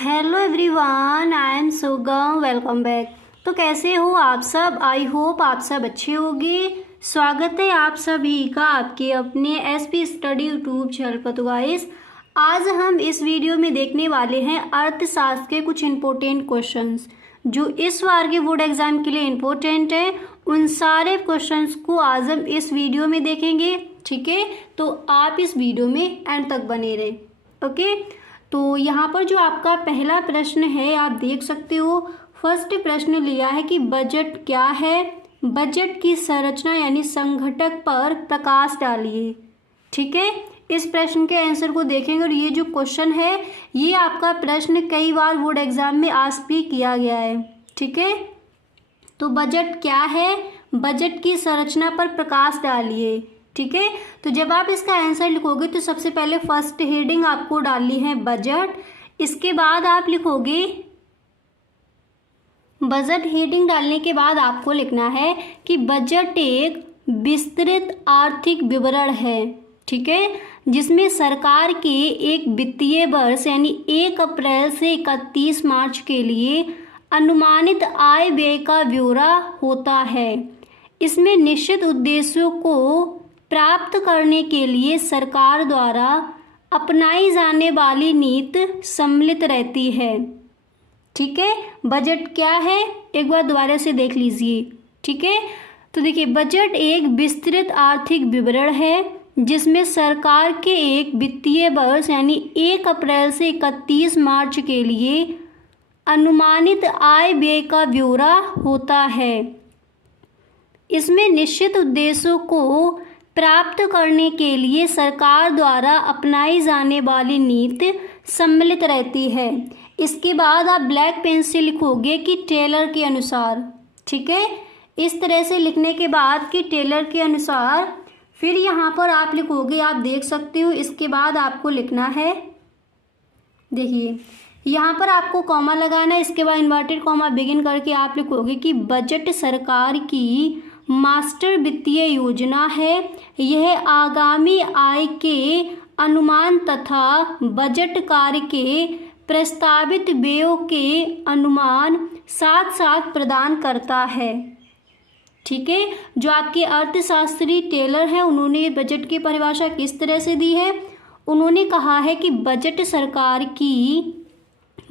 Hello everyone, I am सुगम। Welcome back. तो कैसे हो आप सब? आई होप आप सब अच्छे होंगे। स्वागत है आप सभी का आपके अपने एसपी स्टडी यूट्यूब चैनल पर। तो गाइस, आज हम इस वीडियो में देखने वाले हैं अर्थशास्त्र के कुछ इम्पोर्टेंट क्वेश्चंस जो इस बार के बोर्ड एग्जाम के लिए इम्पोर्टेंट है। उन सारे क्वेश्चंस को आज हम इस वीडियो में देखेंगे, ठीक है? तो आप इस वीडियो में एंड तक बने रहें, ओके? तो यहाँ पर जो आपका पहला प्रश्न है आप देख सकते हो। फर्स्ट प्रश्न लिया है कि बजट क्या है। बजट की संरचना यानी संघटक पर प्रकाश डालिए, ठीक है? इस प्रश्न के आंसर को देखेंगे और ये जो क्वेश्चन है ये आपका प्रश्न कई बार बोर्ड एग्जाम में आस्क भी किया गया है, ठीक है? तो बजट क्या है, बजट की संरचना पर प्रकाश डालिए, ठीक है? तो जब आप इसका आंसर लिखोगे तो सबसे पहले फर्स्ट हेडिंग आपको डालनी है बजट। इसके बाद आप लिखोगे, बजट हेडिंग डालने के बाद आपको लिखना है कि बजट एक विस्तृत आर्थिक विवरण है, ठीक है? जिसमें सरकार के एक वित्तीय वर्ष यानी 1 अप्रैल से 31 मार्च के लिए अनुमानित आय व्यय का ब्यौरा होता है। इसमें निश्चित उद्देश्यों को प्राप्त करने के लिए सरकार द्वारा अपनाई जाने वाली नीति सम्मिलित रहती है, ठीक है? बजट क्या है एक बार दोबारा से देख लीजिए, ठीक है? तो देखिए, बजट एक विस्तृत आर्थिक विवरण है जिसमें सरकार के एक वित्तीय वर्ष यानी 1 अप्रैल से 31 मार्च के लिए अनुमानित आय व्यय का ब्यौरा होता है। इसमें निश्चित उद्देश्यों को प्राप्त करने के लिए सरकार द्वारा अपनाई जाने वाली नीति सम्मिलित रहती है। इसके बाद आप ब्लैक पेन से लिखोगे कि टेलर के अनुसार, ठीक है? इस तरह से लिखने के बाद कि टेलर के अनुसार, फिर यहाँ पर आप लिखोगे, आप देख सकते हो। इसके बाद आपको लिखना है, देखिए यहाँ पर आपको कॉमा लगाना है। इसके बाद इन्वर्टेड कॉमा बिगिन करके आप लिखोगे कि बजट सरकार की मास्टर वित्तीय योजना है। यह आगामी आय के अनुमान तथा बजट कार्य के प्रस्तावित व्ययों के अनुमान साथ साथ प्रदान करता है, ठीक है? जो आपके अर्थशास्त्री टेलर हैं उन्होंने बजट की परिभाषा किस तरह से दी है? उन्होंने कहा है कि बजट सरकार की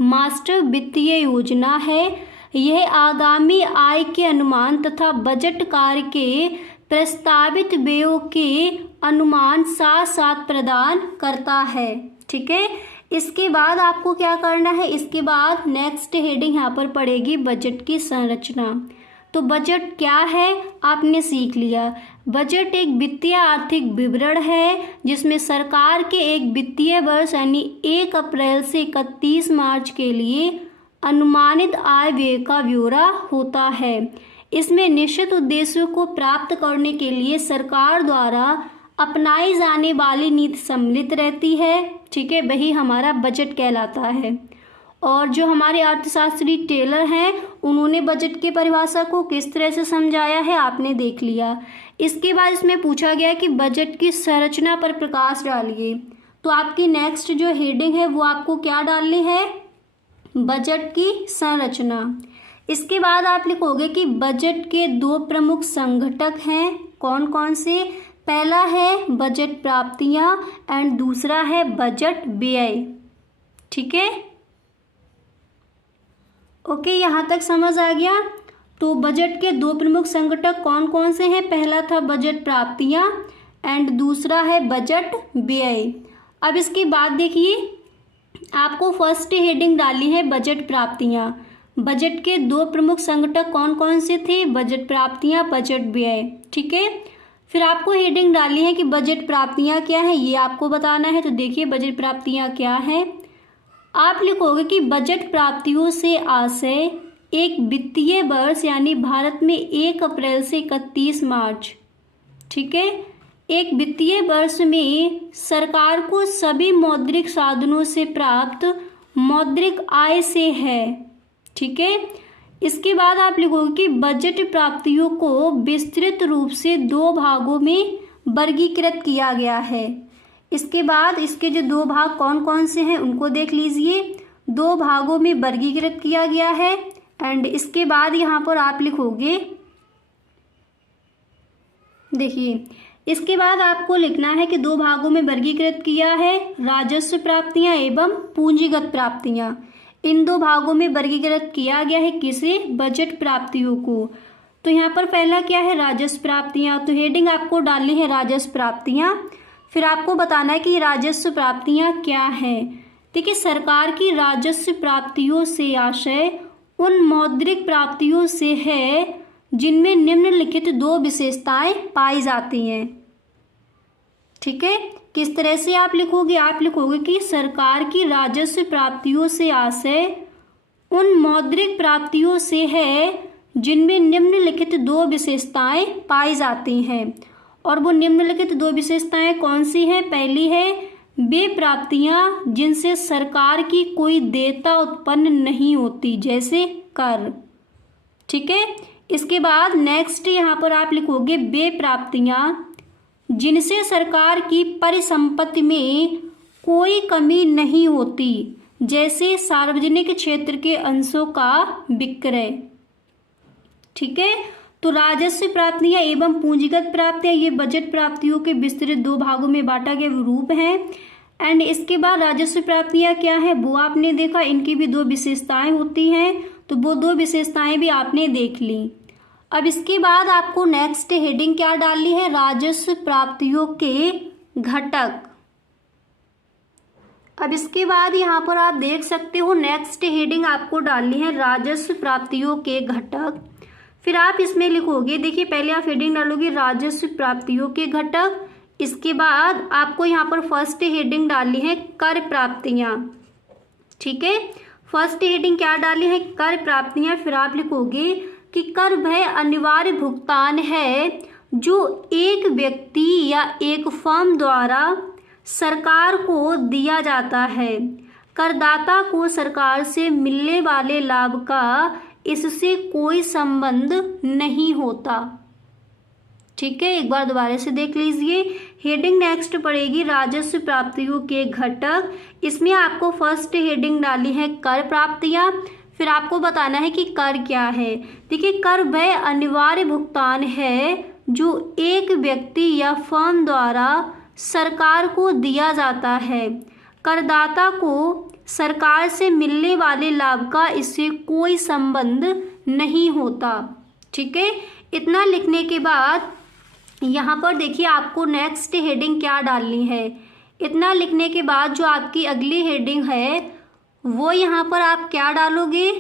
मास्टर वित्तीय योजना है। यह आगामी आय के अनुमान तथा बजट कार्य के प्रस्तावित व्ययों के अनुमान साथ साथ प्रदान करता है, ठीक है? इसके बाद आपको क्या करना है? इसके बाद नेक्स्ट हेडिंग यहाँ पर पड़ेगी बजट की संरचना। तो बजट क्या है आपने सीख लिया। बजट एक वित्तीय आर्थिक विवरण है जिसमें सरकार के एक वित्तीय वर्ष यानी 1 अप्रैल से 31 मार्च के लिए अनुमानित आय व्यय का ब्यौरा होता है। इसमें निश्चित उद्देश्यों को प्राप्त करने के लिए सरकार द्वारा अपनाई जाने वाली नीति सम्मिलित रहती है, ठीक है? वही हमारा बजट कहलाता है। और जो हमारे अर्थशास्त्री टेलर हैं उन्होंने बजट की परिभाषा को किस तरह से समझाया है आपने देख लिया। इसके बाद इसमें पूछा गया कि बजट की संरचना पर प्रकाश डालिए। तो आपकी नेक्स्ट जो हेडिंग है वो आपको क्या डालनी है? बजट की संरचना। इसके बाद आप लिखोगे कि बजट के 2 प्रमुख संघटक हैं, कौन कौन से? पहला है बजट प्राप्तियां एंड दूसरा है बजट व्यय, ठीक है? ओके, यहाँ तक समझ आ गया? तो बजट के 2 प्रमुख संघटक कौन कौन से हैं? पहला था बजट प्राप्तियां एंड दूसरा है बजट व्यय। अब इसके बाद देखिए, आपको फर्स्ट हेडिंग डाली है बजट प्राप्तियां। बजट के 2 प्रमुख संघटक कौन कौन से थे? बजट प्राप्तियां, बजट व्यय, ठीक है? फिर आपको हेडिंग डाली है कि बजट प्राप्तियां क्या है ये आपको बताना है। तो देखिए बजट प्राप्तियां क्या है। आप लिखोगे कि बजट प्राप्तियों से आशय एक वित्तीय वर्ष यानी भारत में 1 अप्रैल से 31 मार्च, ठीक है? एक वित्तीय वर्ष में सरकार को सभी मौद्रिक साधनों से प्राप्त मौद्रिक आय से है, ठीक है? इसके बाद आप लिखोगे कि बजट प्राप्तियों को विस्तृत रूप से 2 भागों में वर्गीकृत किया गया है। इसके बाद इसके जो 2 भाग कौन कौन से हैं उनको देख लीजिए। दो भागों में वर्गीकृत किया गया है। एंड इसके बाद यहाँ पर आप लिखोगे, देखिए इसके बाद आपको लिखना है कि दो भागों में वर्गीकृत किया है राजस्व प्राप्तियां एवं पूंजीगत प्राप्तियां। इन दो भागों में वर्गीकृत किया गया है किसे? बजट प्राप्तियों को। तो यहाँ पर पहला क्या है? राजस्व प्राप्तियां। तो हेडिंग आपको डालनी है राजस्व प्राप्तियां। फिर आपको बताना है कि राजस्व प्राप्तियां क्या है। देखिए, सरकार की राजस्व प्राप्तियों से आशय उन मौद्रिक प्राप्तियों से है जिनमें निम्नलिखित दो विशेषताएं पाई जाती हैं। ठीक है, किस तरह से आप लिखोगे? आप लिखोगे कि सरकार की राजस्व प्राप्तियों से आशय उन मौद्रिक प्राप्तियों से है जिनमें निम्नलिखित दो विशेषताएं पाई जाती हैं। और वो निम्नलिखित दो विशेषताएं कौन सी हैं? पहली है वे प्राप्तियां जिनसे सरकार की कोई देयता उत्पन्न नहीं होती, जैसे कर। ठीक है, इसके बाद नेक्स्ट यहाँ पर आप लिखोगे वे प्राप्तियां जिनसे सरकार की परिसंपत्ति में कोई कमी नहीं होती, जैसे सार्वजनिक क्षेत्र के अंशों का विक्रय। ठीक है, तो राजस्व प्राप्तियां एवं पूंजीगत प्राप्तियां ये बजट प्राप्तियों के विस्तृत दो भागों में बांटा गया रूप है। एंड इसके बाद राजस्व प्राप्तियां क्या है वो आपने देखा, इनकी भी दो विशेषताएं होती हैं, तो वो दो विशेषताएं भी आपने देख ली। अब इसके बाद आपको नेक्स्ट हेडिंग क्या डालनी है? राजस्व प्राप्तियों के घटक। अब इसके बाद यहाँ पर आप देख सकते हो नेक्स्ट हेडिंग आपको डालनी है राजस्व प्राप्तियों के घटक। फिर आप इसमें लिखोगे, देखिए पहले आप हेडिंग डालोगे राजस्व प्राप्तियों के घटक। इसके बाद आपको यहाँ पर फर्स्ट हेडिंग डालनी है कर प्राप्तियाँ। ठीक है, फर्स्ट हेडिंग क्या डाली है? कर प्राप्तियाँ। फिर आप लिखोगे कि कर वह अनिवार्य भुगतान है जो एक व्यक्ति या एक फर्म द्वारा सरकार को दिया जाता है। करदाता को सरकार से मिलने वाले लाभ का इससे कोई संबंध नहीं होता। ठीक है, एक बार दोबारा से देख लीजिए। हेडिंग नेक्स्ट पड़ेगी राजस्व प्राप्तियों के घटक। इसमें आपको फर्स्ट हेडिंग डाली है कर प्राप्तियां। फिर आपको बताना है कि कर क्या है। देखिए, कर वह अनिवार्य भुगतान है जो एक व्यक्ति या फर्म द्वारा सरकार को दिया जाता है। करदाता को सरकार से मिलने वाले लाभ का इससे कोई संबंध नहीं होता। ठीक है, इतना लिखने के बाद यहाँ पर देखिए आपको नेक्स्ट हेडिंग क्या डालनी है। इतना लिखने के बाद जो आपकी अगली हेडिंग है वो यहाँ पर आप क्या डालोगे?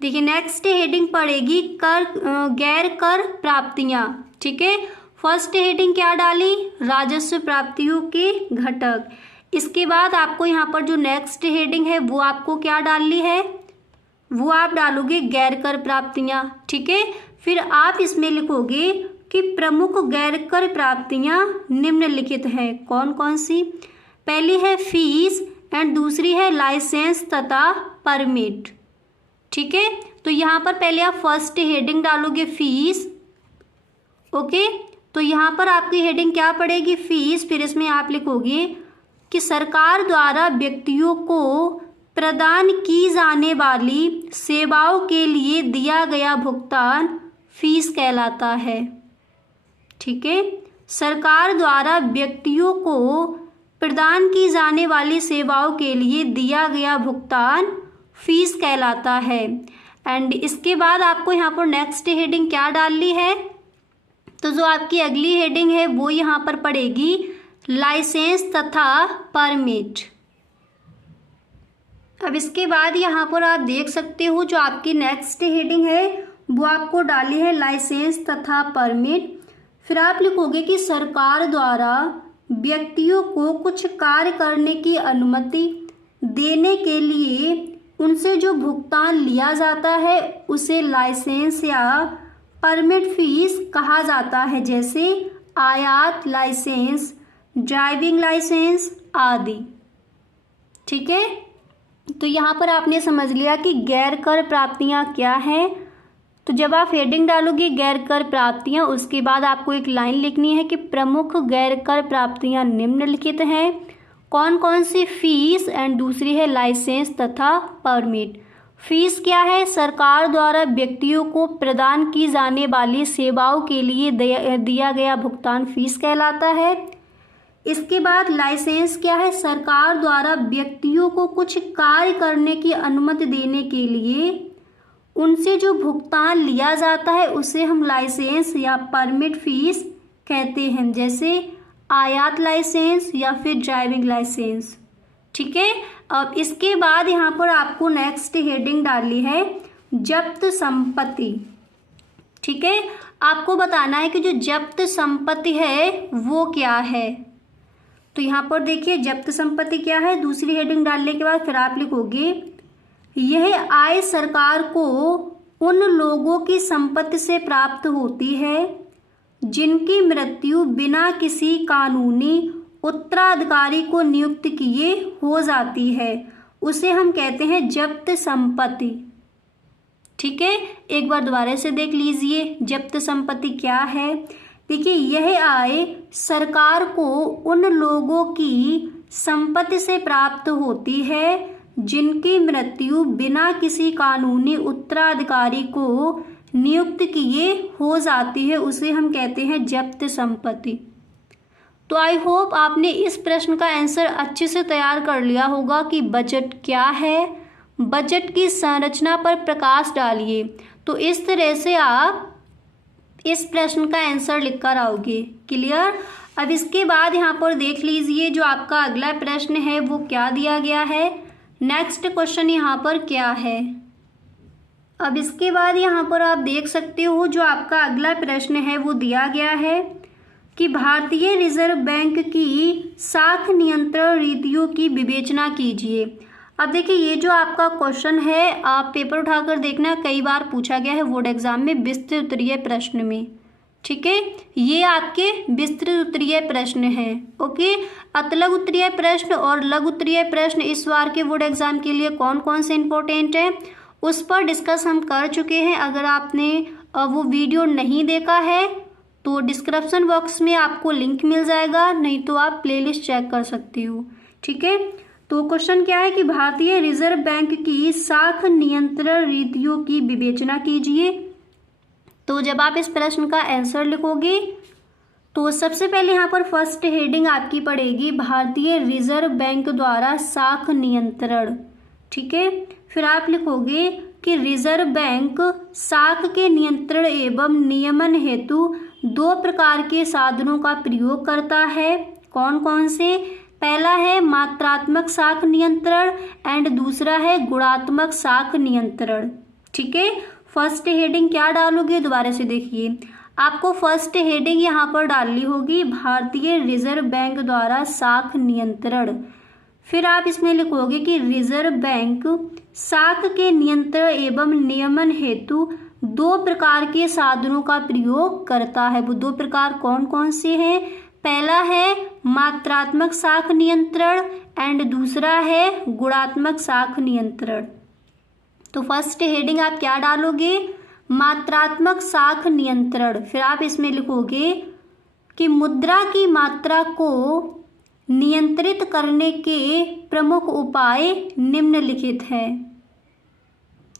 देखिए नेक्स्ट हेडिंग पड़ेगी कर गैर कर प्राप्तियाँ। ठीक है, फर्स्ट हेडिंग क्या डाली? राजस्व प्राप्तियों के घटक। इसके बाद आपको यहाँ पर जो नेक्स्ट हेडिंग है वो आपको क्या डालनी है? वो आप डालोगे गैर कर प्राप्तियाँ। ठीक है, फिर आप इसमें लिखोगे कि प्रमुख गैर कर प्राप्तियाँ निम्नलिखित हैं। कौन कौन सी? पहली है फीस एंड दूसरी है लाइसेंस तथा परमिट। ठीक है, तो यहाँ पर पहले आप फर्स्ट हेडिंग डालोगे फीस। ओके, तो यहाँ पर आपकी हेडिंग क्या पड़ेगी? फीस। फिर इसमें आप लिखोगे कि सरकार द्वारा व्यक्तियों को प्रदान की जाने वाली सेवाओं के लिए दिया गया भुगतान फीस कहलाता है। ठीक है, सरकार द्वारा व्यक्तियों को प्रदान की जाने वाली सेवाओं के लिए दिया गया भुगतान फीस कहलाता है। एंड इसके बाद आपको यहाँ पर नेक्स्ट हेडिंग क्या डालनी है? तो जो आपकी अगली हेडिंग है वो यहाँ पर पड़ेगी लाइसेंस तथा परमिट। अब इसके बाद यहाँ पर आप देख सकते हो जो आपकी नेक्स्ट हेडिंग है वो आपको डाली है लाइसेंस तथा परमिट। फिर आप लिखोगे कि सरकार द्वारा व्यक्तियों को कुछ कार्य करने की अनुमति देने के लिए उनसे जो भुगतान लिया जाता है उसे लाइसेंस या परमिट फीस कहा जाता है, जैसे आयात लाइसेंस, ड्राइविंग लाइसेंस आदि। ठीक है, तो यहाँ पर आपने समझ लिया कि गैर कर प्राप्तियाँ क्या है। तो जब आप हेडिंग डालोगे गैर कर प्राप्तियाँ, उसके बाद आपको एक लाइन लिखनी है कि प्रमुख गैर कर प्राप्तियाँ निम्नलिखित हैं। कौन कौन सी फीस एंड दूसरी है लाइसेंस तथा परमिट। फीस क्या है, सरकार द्वारा व्यक्तियों को प्रदान की जाने वाली सेवाओं के लिए दिया गया भुगतान फीस कहलाता है। इसके बाद लाइसेंस क्या है, सरकार द्वारा व्यक्तियों को कुछ कार्य करने की अनुमति देने के लिए उनसे जो भुगतान लिया जाता है उसे हम लाइसेंस या परमिट फीस कहते हैं, जैसे आयात लाइसेंस या फिर ड्राइविंग लाइसेंस। ठीक है। अब इसके बाद यहाँ पर आपको नेक्स्ट हेडिंग डालनी है जब्त संपत्ति। ठीक है, आपको बताना है कि जो जब्त संपत्ति है वो क्या है। तो यहाँ पर देखिए जब्त संपत्ति क्या है, दूसरी हेडिंग डालने के बाद फिर आप लिखोगे यह आय सरकार को उन लोगों की संपत्ति से प्राप्त होती है जिनकी मृत्यु बिना किसी कानूनी उत्तराधिकारी को नियुक्त किए हो जाती है, उसे हम कहते हैं जब्त संपत्ति। ठीक है, एक बार दोबारा से देख लीजिए जब्त संपत्ति क्या है। देखिए यह आय सरकार को उन लोगों की संपत्ति से प्राप्त होती है जिनकी मृत्यु बिना किसी कानूनी उत्तराधिकारी को नियुक्त किए हो जाती है, उसे हम कहते हैं जब्त संपत्ति। तो आई होप आपने इस प्रश्न का आंसर अच्छे से तैयार कर लिया होगा कि बजट क्या है। बजट की संरचना पर प्रकाश डालिए। तो इस तरह से आप इस प्रश्न का आंसर लिखकर आओगे। क्लियर। अब इसके बाद यहाँ पर देख लीजिए जो आपका अगला प्रश्न है वो क्या दिया गया है। नेक्स्ट क्वेश्चन यहाँ पर क्या है। अब इसके बाद यहाँ पर आप देख सकते हो जो आपका अगला प्रश्न है वो दिया गया है कि भारतीय रिजर्व बैंक की साख नियंत्रण रीतियों की विवेचना कीजिए। अब देखिए ये जो आपका क्वेश्चन है आप पेपर उठाकर देखना, कई बार पूछा गया है बोर्ड एग्जाम में विस्तृत उत्तरीय प्रश्न में। ठीक है, ये आपके विस्तृत उत्तरीय प्रश्न हैं। ओके, अतलग उत्तरीय प्रश्न और लघु उत्तरीय प्रश्न इस बार के बोर्ड एग्जाम के लिए कौन कौन से इंपॉर्टेंट है उस पर डिस्कस हम कर चुके हैं। अगर आपने वो वीडियो नहीं देखा है तो डिस्क्रिप्शन बॉक्स में आपको लिंक मिल जाएगा, नहीं तो आप प्लेलिस्ट चेक कर सकते हो। ठीक है, तो क्वेश्चन क्या है कि भारतीय रिजर्व बैंक की साख नियंत्रण रीतियों की विवेचना कीजिए। तो जब आप इस प्रश्न का आंसर लिखोगे तो सबसे पहले यहाँ पर फर्स्ट हेडिंग आपकी पड़ेगी भारतीय रिजर्व बैंक द्वारा साख नियंत्रण। ठीक है, फिर आप लिखोगे कि रिजर्व बैंक साख के नियंत्रण एवं नियमन हेतु दो प्रकार के साधनों का प्रयोग करता है। कौन कौन से? पहला है मात्रात्मक साख नियंत्रण एंड दूसरा है गुणात्मक साख नियंत्रण। ठीक है, फर्स्ट हेडिंग क्या डालोगे दोबारा से देखिए, आपको फर्स्ट हेडिंग यहाँ पर डालनी होगी भारतीय रिजर्व बैंक द्वारा साख नियंत्रण। फिर आप इसमें लिखोगे कि रिजर्व बैंक साख के नियंत्रण एवं नियमन हेतु दो प्रकार के साधनों का प्रयोग करता है। वो दो प्रकार कौन कौन से हैं? पहला है मात्रात्मक साख नियंत्रण एंड दूसरा है गुणात्मक साख नियंत्रण। तो फर्स्ट हेडिंग आप क्या डालोगे? मात्रात्मक साख नियंत्रण। फिर आप इसमें लिखोगे कि मुद्रा की मात्रा को नियंत्रित करने के प्रमुख उपाय निम्नलिखित हैं।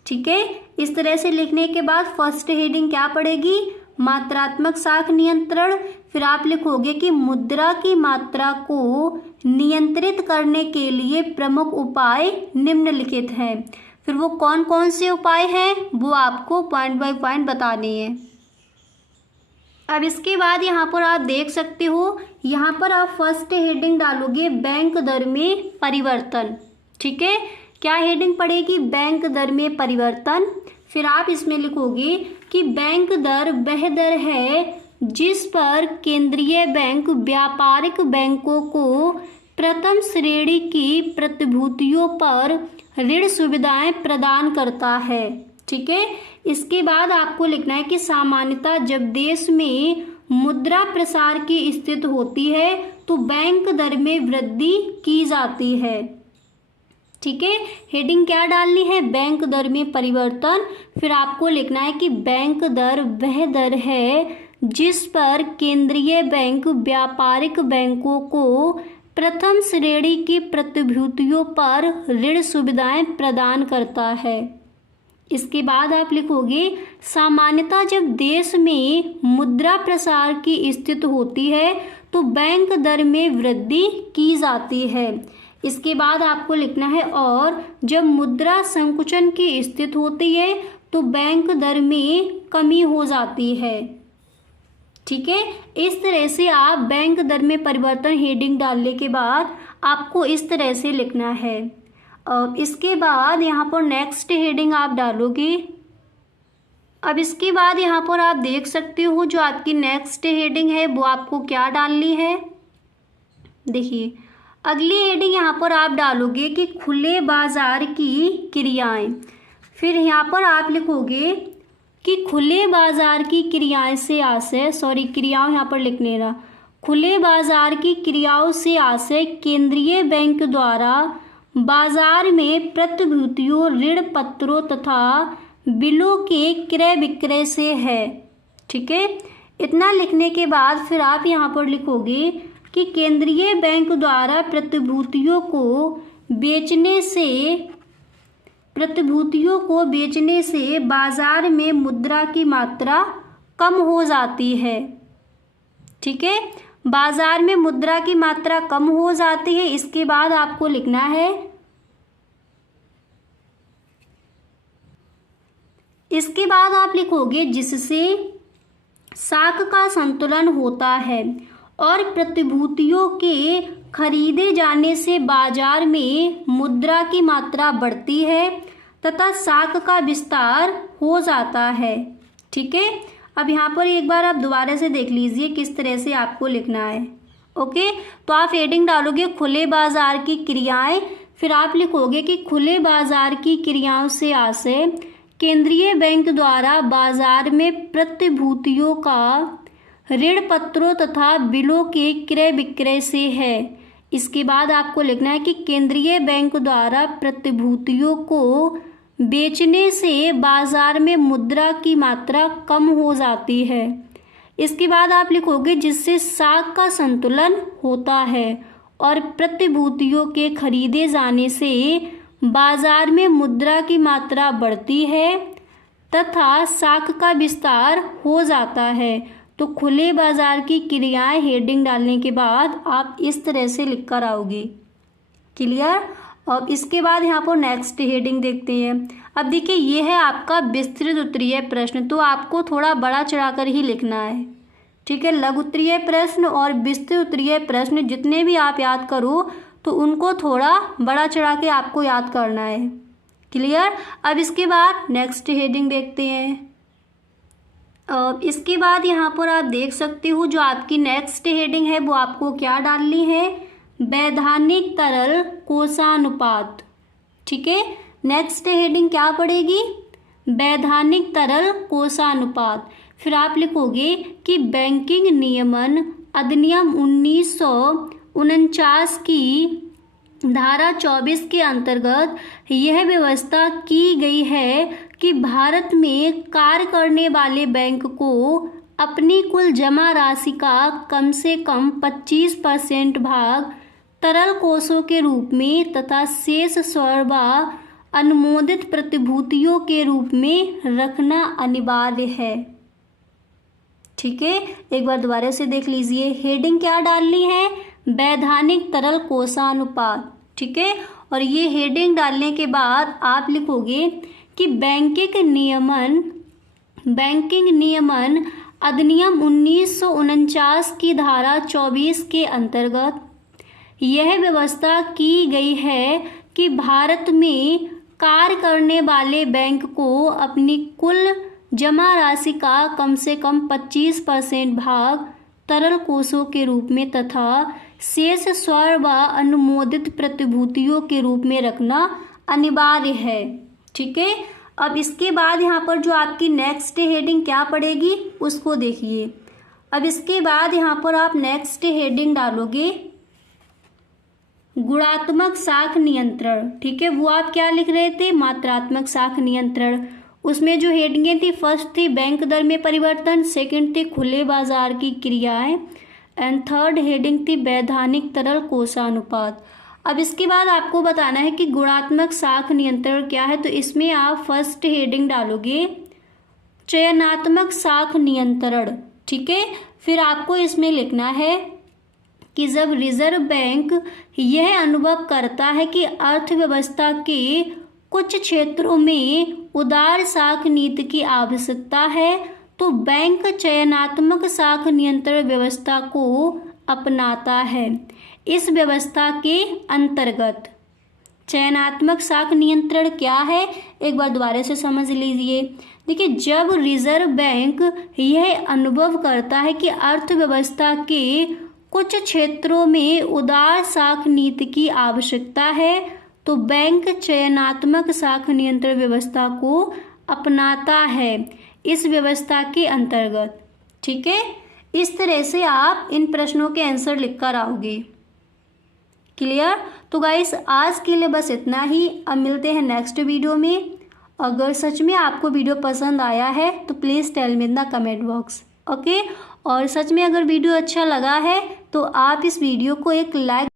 ठीक है, इस तरह से लिखने के बाद फर्स्ट हेडिंग क्या पड़ेगी? मात्रात्मक साख नियंत्रण। फिर आप लिखोगे कि मुद्रा की मात्रा को नियंत्रित करने के लिए प्रमुख उपाय निम्नलिखित हैं। फिर वो कौन कौन से उपाय हैं वो आपको पॉइंट बाय पॉइंट बताने हैं। अब इसके बाद यहाँ पर आप देख सकते हो, यहाँ पर आप फर्स्ट हेडिंग डालोगे बैंक दर में परिवर्तन। ठीक है, क्या हेडिंग पड़ेगी? बैंक दर में परिवर्तन। फिर आप इसमें लिखोगे कि बैंक दर वह दर है जिस पर केंद्रीय बैंक व्यापारिक बैंकों को प्रथम श्रेणी की प्रतिभूतियों पर ऋण सुविधाएं प्रदान करता है। ठीक है, इसके बाद आपको लिखना है कि सामान्यतः जब देश में मुद्रा प्रसार की स्थिति होती है तो बैंक दर में वृद्धि की जाती है। ठीक है, हेडिंग क्या डालनी है? बैंक दर में परिवर्तन। फिर आपको लिखना है कि बैंक दर वह दर है जिस पर केंद्रीय बैंक व्यापारिक बैंकों को प्रथम श्रेणी की प्रतिभूतियों पर ऋण सुविधाएं प्रदान करता है। इसके बाद आप लिखोगे सामान्यतः जब देश में मुद्रा प्रसार की स्थिति होती है तो बैंक दर में वृद्धि की जाती है। इसके बाद आपको लिखना है और जब मुद्रा संकुचन की स्थिति होती है तो बैंक दर में कमी हो जाती है। ठीक है, इस तरह से आप बैंक दर में परिवर्तन हेडिंग डालने के बाद आपको इस तरह से लिखना है। अब इसके बाद यहाँ पर नेक्स्ट हेडिंग आप डालोगे। अब इसके बाद यहाँ पर आप देख सकते हो जो आपकी नेक्स्ट हेडिंग है वो आपको क्या डालनी है। देखिए अगली हेडिंग यहाँ पर आप डालोगे कि खुले बाजार की क्रियाएं। फिर यहाँ पर आप लिखोगे कि खुले बाजार की क्रियाएं से आशय क्रियाओं यहाँ पर लिखने रहा। खुले बाजार की क्रियाओं से आशय केंद्रीय बैंक द्वारा बाजार में प्रतिभूतियों, ऋण पत्रों तथा बिलों के क्रय विक्रय से है। ठीक है, इतना लिखने के बाद फिर आप यहाँ पर लिखोगे कि केंद्रीय बैंक द्वारा प्रतिभूतियों को बेचने से बाजार में मुद्रा की मात्रा कम हो जाती है। ठीक है, बाजार में मुद्रा की मात्रा कम हो जाती है। इसके बाद आपको लिखना है, इसके बाद आप लिखोगे जिससे साख का संतुलन होता है और प्रतिभूतियों के खरीदे जाने से बाजार में मुद्रा की मात्रा बढ़ती है तथा साख का विस्तार हो जाता है। ठीक है, अब यहाँ पर एक बार आप दोबारा से देख लीजिए किस तरह से आपको लिखना है। ओके, तो आप हेडिंग डालोगे खुले बाजार की क्रियाएं। फिर आप लिखोगे कि खुले बाजार की क्रियाओं से आशय केंद्रीय बैंक द्वारा बाजार में प्रतिभूतियों का, ऋण पत्रों तथा बिलों के क्रय विक्रय से है। इसके बाद आपको लिखना है कि केंद्रीय बैंक द्वारा प्रतिभूतियों को बेचने से बाजार में मुद्रा की मात्रा कम हो जाती है। इसके बाद आप लिखोगे जिससे साख का संतुलन होता है और प्रतिभूतियों के खरीदे जाने से बाजार में मुद्रा की मात्रा बढ़ती है तथा साख का विस्तार हो जाता है। तो खुले बाजार की क्रियाएं हेडिंग डालने के बाद आप इस तरह से लिख कर आओगे। क्लियर। अब इसके बाद यहाँ पर नेक्स्ट हेडिंग देखते हैं। अब देखिए ये है आपका विस्तृत उत्तरीय प्रश्न, तो आपको थोड़ा बड़ा चढ़ाकर ही लिखना है। ठीक है, लघु उत्तरीय प्रश्न और विस्तृत उत्तरीय प्रश्न जितने भी आप याद करो तो उनको थोड़ा बड़ा चढ़ा के आपको याद करना है। क्लियर। अब इसके बाद नेक्स्ट हेडिंग देखते हैं। इसके बाद यहाँ पर आप देख सकते हो जो आपकी नेक्स्ट हेडिंग है वो आपको क्या डालनी है, वैधानिक तरल कोषानुपात। ठीक है, नेक्स्ट हेडिंग क्या पड़ेगी, वैधानिक तरल कोषानुपात। फिर आप लिखोगे कि बैंकिंग नियमन अधिनियम 1949 की धारा 24 के अंतर्गत यह व्यवस्था की गई है कि भारत में कार्य करने वाले बैंक को अपनी कुल जमा राशि का कम से कम 25% भाग तरल कोषों के रूप में तथा शेष स्वयं अनुमोदित प्रतिभूतियों के रूप में रखना अनिवार्य है। ठीक है, एक बार दोबारा से देख लीजिए। हेडिंग क्या डालनी है, वैधानिक तरल कोषानुपात। ठीक है, और ये हेडिंग डालने के बाद आप लिखोगे कि बैंकिंग नियमन अधिनियम 1949 की धारा 24 के अंतर्गत यह व्यवस्था की गई है कि भारत में कार्य करने वाले बैंक को अपनी कुल जमा राशि का कम से कम 25% भाग तरल कोषों के रूप में तथा शेष स्वयं अनुमोदित प्रतिभूतियों के रूप में रखना अनिवार्य है। ठीक है, अब इसके बाद यहाँ पर जो आपकी नेक्स्ट हेडिंग क्या पड़ेगी उसको देखिए। अब इसके बाद यहाँ पर आप नेक्स्ट हेडिंग डालोगे गुणात्मक साख नियंत्रण। ठीक है, वो आप क्या लिख रहे थे, मात्रात्मक साख नियंत्रण। उसमें जो हेडिंगें थी, फर्स्ट थी बैंक दर में परिवर्तन, सेकंड थी खुले बाजार की क्रियाएं, एंड थर्ड हेडिंग थी वैधानिक तरल कोषानुपात। अब इसके बाद आपको बताना है कि गुणात्मक साख नियंत्रण क्या है। तो इसमें आप फर्स्ट हेडिंग डालोगे चयनात्मक साख नियंत्रण, ठीक है। फिर आपको इसमें लिखना है कि जब रिजर्व बैंक यह अनुभव करता है कि अर्थव्यवस्था के कुछ क्षेत्रों में उदार साख नीति की आवश्यकता है तो बैंक चयनात्मक साख नियंत्रण व्यवस्था को अपनाता है। इस व्यवस्था के अंतर्गत चयनात्मक साख नियंत्रण क्या है, एक बार दोबारा से समझ लीजिए। देखिए, जब रिजर्व बैंक यह अनुभव करता है कि अर्थव्यवस्था के कुछ क्षेत्रों में उदार साख नीति की आवश्यकता है तो बैंक चयनात्मक साख नियंत्रण व्यवस्था को अपनाता है इस व्यवस्था के अंतर्गत, ठीक है। इस तरह से आप इन प्रश्नों के आंसर लिखकर आओगे। क्लियर? तो गाइस आज के लिए बस इतना ही। अब मिलते हैं नेक्स्ट वीडियो में। अगर सच में आपको वीडियो पसंद आया है तो please tell me in the comment box, okay. और सच में अगर वीडियो अच्छा लगा है तो आप इस वीडियो को एक लाइक